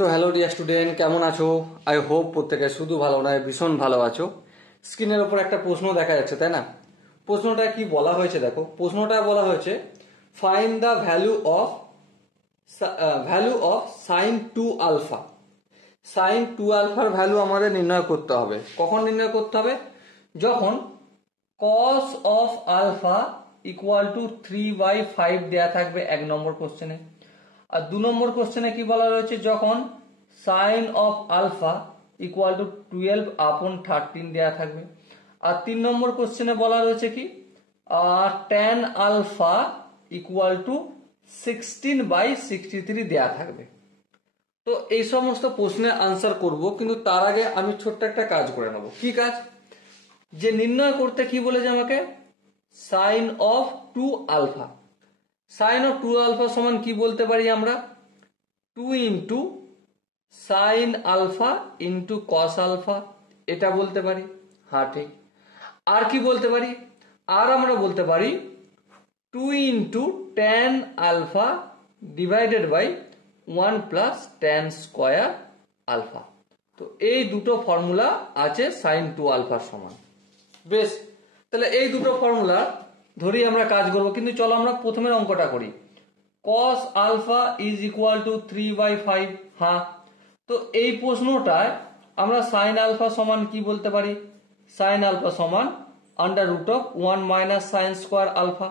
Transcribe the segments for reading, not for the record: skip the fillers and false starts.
So hello dear student, কেমন আছো? I hope প্রত্যেকে শুধু ভালো নয় ভীষণ ভালো আছো। স্ক্রিনের ওপর একটা প্রশ্ন দেখা যাচ্ছে, তাই না? প্রশ্নটা কি বলা হয়েছে দেখো। প্রশ্নটা বলা হয়েছে find the value of sine two alpha. Sine two আলফার ভ্যালু আমাদের নির্ণয় করতে হবে। কখন নির্ণয় করতে হবে? যখন cos of alpha equal to 3/5 দেয়া থাকবে এক নম্বর কোশ্চেনে। আর 2 নম্বর কোশ্চেনে কি বলা রয়েছে? যখন sine of alpha equal to 12/13 দেয়া থাকবে। আর 3 নম্বর কোশ্চেনে বলা রয়েছে কি ট্যান আলফা ইকুয়াল টু 16/63 দেয়া থাকবে। তো এই সমস্ত প্রশ্নের আনসার করব, কিন্তু তার আগে আমি ছোট্ট একটা কাজ করে নেব। কি কাজ? যে নির্ণয় করতে কি বলেছে আমাকে? Sine of two alpha. Sine of two alpha সমান কি বলতে পারি আমরা? 2 into sine alpha into cos alpha, এটা বলতে পারি। হ্যাঁ ঠিক। আর কি বলতে পারি? আর আমরা বলতে পারি 2 into tan alpha divided by 1 plus tan square alpha. তো এই দুটো ফর্মুলা আছে সাইন টু আলফার সমান। বেশ, তাহলে এই দুটো ফর্মুলা ধরেই আমরা কাজ করব। কিন্তু চলো আমরা প্রথমের অঙ্কটা করি। cos alpha is equal to 3/5। হ্যাঁ, তো এই প্রশ্নটায় আমরা সাইন আলফা সমান কি বলতে পারি? সাইন আলফা সমান under root of 1 minus sine square alpha.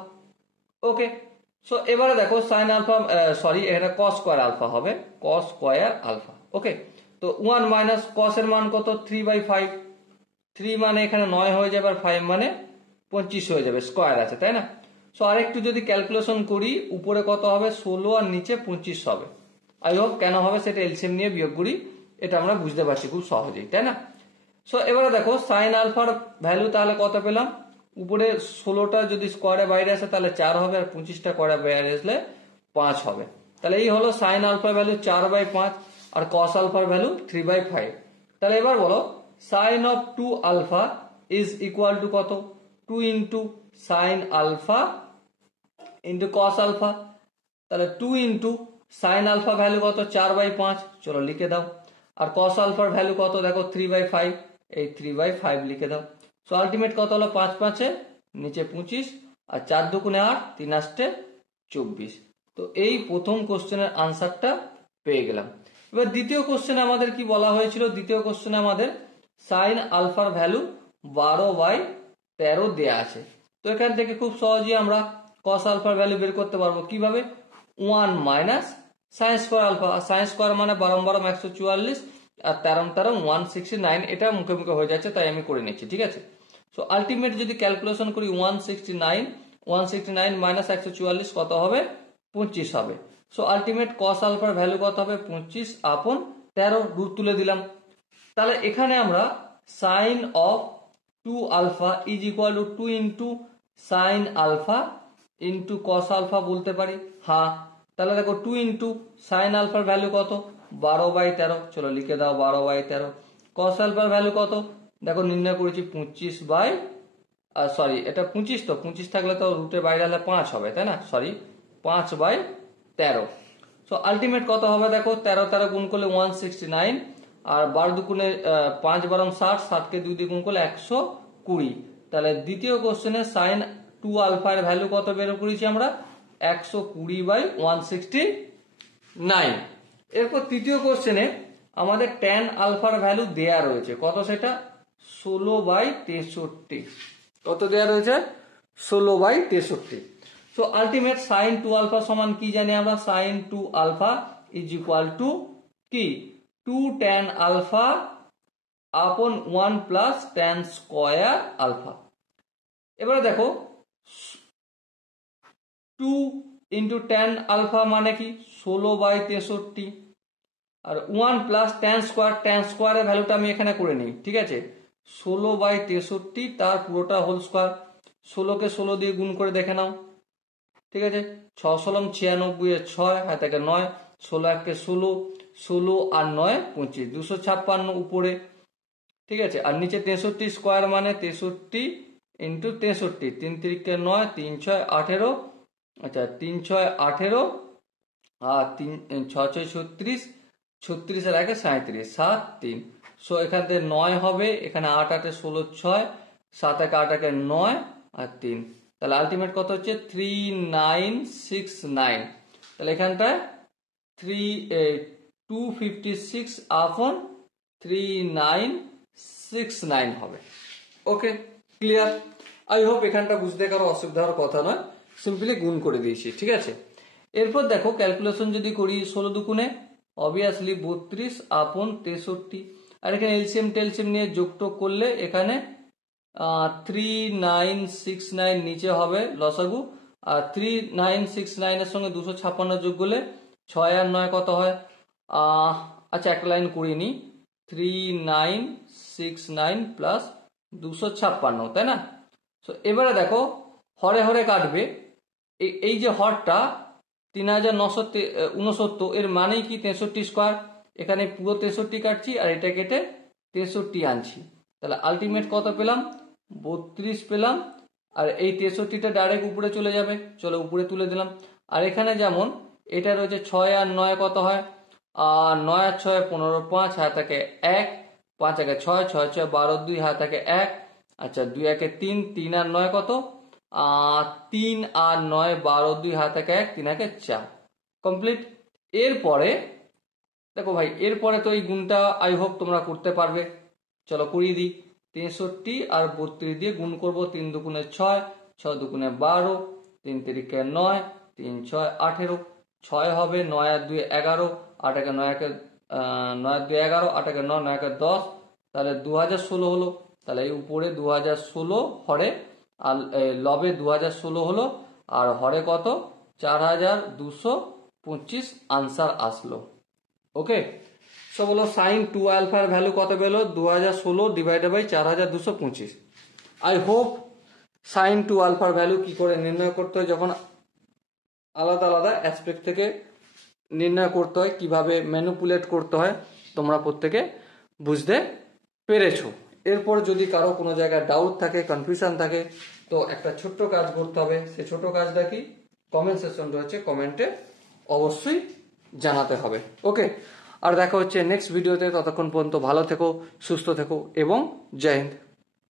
Okay, so এবারে দেখো সাইন আলফা এখানে কস স্কোয়ার আলফা হবে, কস স্কোয়ার আলফা। ওকে, তো 1 মাইনাস কস এর মান কত? 3/5। 3 মানে এখানে 9 হয়ে যাবে, আর 5 মানে 25 হয়ে যাবে, স্কোয়ার আছে তাই না? সো আরেকটু যদি ক্যালকুলেশন করি, উপরে কত হবে? 16 আর নিচে 25 হবে। আই হোপ কেন হবে সেটা এলসিএম নিয়ে বিয়োগ করি, এটা আমরা বুঝতে পারছি খুব সহজেই, তাই না? সো এবারে দেখো সাইন আলফার ভ্যালু তাহলে কত পেলাম? উপরে 16টা যদি স্কোয়ারে বাইরে আসে তাহলে 4 হবে, আর 25টা করে বাইরে আসলে 5 হবে। তাহলে এই হলো সাইন আলফার ভ্যালু 4/5 আর কস আলফার ভ্যালু 3/5। তাহলে এবার বলো sine of 2 alpha is equal to কত? 2 into sine alpha into cos alpha. তাহলে 2 ইন্টু সাইন আলফা ভ্যালু কত? 4/5, চলো লিখে দাও। আর কস আলফার ভ্যালু কত? দেখো 3/5, এই 3/5 লিখে দাও। সো আলটিমেট কত হলো? 5 5 নিচে 25, আর 4 দুগুণে 8, 3 8 24। তো এই প্রথম কোশ্চেনের আনসারটা পেয়ে গেলাম। এবার দ্বিতীয় কোশ্চেনে আমাদের কি বলা হয়েছিল? দ্বিতীয় কোশ্চেনে আমাদের সাইন আলফার ভ্যালু 12/13 দেয়া আছে। তো এখান থেকে খুব সহজেই আমরা কস আলফার ভ্যালু বের করতে পারবো। কিভাবে? 1 মাইনাস সাইন স্কোয়ার আলফা। আর সাইন স্কোয়ার মানে 12 12 144, আর 13 13 169। এটা মুখে মুখে হয়ে যাচ্ছে, তাই আমি করে নিচ্ছি, ঠিক আছে? সো আলটিমেট যদি ক্যালকুলেশন করি 169 মাইনাস 144 কত হবে? 25 হবে। সো আলটিমেট কস আলফার ভ্যালু কত হবে? 25/13, রুট তুলে দিলাম। তাহলে এখানে আমরা sine of 2 alpha is equal to 2 into sine alpha into cos alpha বলতে পারি। হ্যাঁ, তাহলে দেখো 2 ইন্টু সাইন আলফার ভ্যালু কত? 12/13, চলো লিখে দাও 12/13। কস আলফার ভ্যালু কত? দেখো নির্ণয় করেছি 25 এটা 25, তো 25 থাকলে তো রুটের বাইরে হলে 5 হবে, তাই না? 5/13। সো আলটিমেট কত হবে? দেখো 13 13 গুণ করলে 169, আর 12 দুগুণে 5 12 60, 60কে 2 দিয়ে গুণ করলে 120। তাহলে দ্বিতীয় কোশ্চেনে সাইন 2 আলফা এর ভ্যালু কত বের করেছি আমরা? 120/169। এরপর তৃতীয় কোশ্চেনে আমাদের ট্যান আলফার ভ্যালু দেয়া রয়েছে কত? সেটা 16/63। কত দেয়া রয়েছে? 16/63। সো আলটিমেট সাইন 2 আলফা সমান কি জানি আমরা? Sine 2 alpha is equal to কি? 2 ট্যান আলফা আপন 1 প্লাস ট্যান স্কোয়ার আলফা। এবারে দেখো 2 ইন্টু ট্যান আলফা মানে কি? 16/63, আর 1 প্লাস ট্যান স্কোয়ারের ভ্যালুটা আমি এখানে করে নিই, ঠিক আছে? 16/63 তার পুরোটা হোল স্কোয়ার। 16কে 16 দিয়ে গুণ করে দেখে নাও, ঠিক আছে? 6 16 96 এর 6, হাতে 9, 16 1 16, 16 আর 9 25, 256 উপরে, ঠিক আছে? আর নিচে 63 স্কোয়ার মানে 63 ইন্টু 63, 3 3 9, 3 6 18, আচ্ছা 3 6 18, আর 3 6 6 36, 36 এর আগে 37, 7 3। সো এখান থেকে 9 হবে, এখানে 8 8 16 6, 7 1 8 1 9 আর 3, তাহলে আলটিমেট কত হচ্ছে 3969। তাহলে এখানটায় 256 আপন 3969 হবে। ওকে, ক্লিয়ার? আই হোপ এখানটা বুঝতে কারো অসুবিধার কথা নয়, সিম্পলি গুণ করে দিয়েছি, ঠিক আছে। এরপর দেখো ক্যালকুলেশন যদি করি 16 দুগুণে অবভিয়াসলি 32 আপন 63, আর এখানে এলসিএম টেলসিএম নিয়ে যোগটোগ করলে এখানে 3969 নিচে হবে লসাগু, আর 3969 এর সঙ্গে 256 যোগ করলে 6 আর 9 কত হয়, আচ্ছা একটা লাইন করিয়ে নি, 3969 প্লাস 256, তাই না? তো এবারে দেখো হরে হরে কাটবে, এই যে হরটা 3969 এর মানেই কি 63 স্কোয়ার, এখানে পুরো 63 কাটছি আর এটা কেটে 63 আনছি, তাহলে আলটিমেট কত পেলাম 32 পেলাম, আর এই 63টা ডাইরেক্ট উপরে চলে যাবে, চলো উপরে তুলে দিলাম। আর এখানে যেমন এটা রয়েছে 6 আর 9 কত হয়, 9 আর 6 15, 5 হাতে থাকে 1, 5 একে 6, 6 6 12, 2 হাতে থাকে 1, আচ্ছা 2 একে 3, 3 আর 9 কত, 3 আর 9 12, 2 হাতে থাকে 1, 3 একে 4, কমপ্লিট। এরপরে দেখো ভাই, এরপরে তো এই গুণটা আই হোপ তোমরা করতে পারবে, চলো করিয়ে দিই। 63 আর 32 দিয়ে গুণ করবো, 3 দুগুণে 6, 6 দুগুণে 12, 3 তিরিকে 9, 3 6 18, 6 হবে, 9 আর 2 11, 8 একে 9 একে 9 আর 2 11, 8 একে 9, 9 একে 10, তাহলে 2016 হলো। তাহলে এই উপরে 2016 হরে আর লবে 2016 হলো, আর হরে কত 4225 আনসার আসলো। ওকে, সো বলো সাইন 2 আলফার ভ্যালু কত পেলো, 2016 divided by 4225। I hope sine 2 আলফার ভ্যালু কি করে নির্ণয় করতে হয়, যখন আলাদা আলাদা অ্যাসপেক্ট থেকে নির্ণয় করতে হয়, কিভাবে ম্যানিপুলেট করতে হয়, তোমরা প্রত্যেকে বুঝতে পেরেছো। এরপর যদি কারো কোনো জায়গায় ডাউট থাকে, কনফিউশন থাকে, তো একটা ছোট্ট কাজ করতে হবে। সে ছোট কাজটা কি, কমেন্ট সেকশন রয়েছে, কমেন্টে অবশ্যই জানাতে হবে। ওকে, আর দেখা হচ্ছে নেক্সট ভিডিওতে, ততক্ষণ পর্যন্ত ভালো থেকো, সুস্থ থেকো এবং জয় হিন্দ।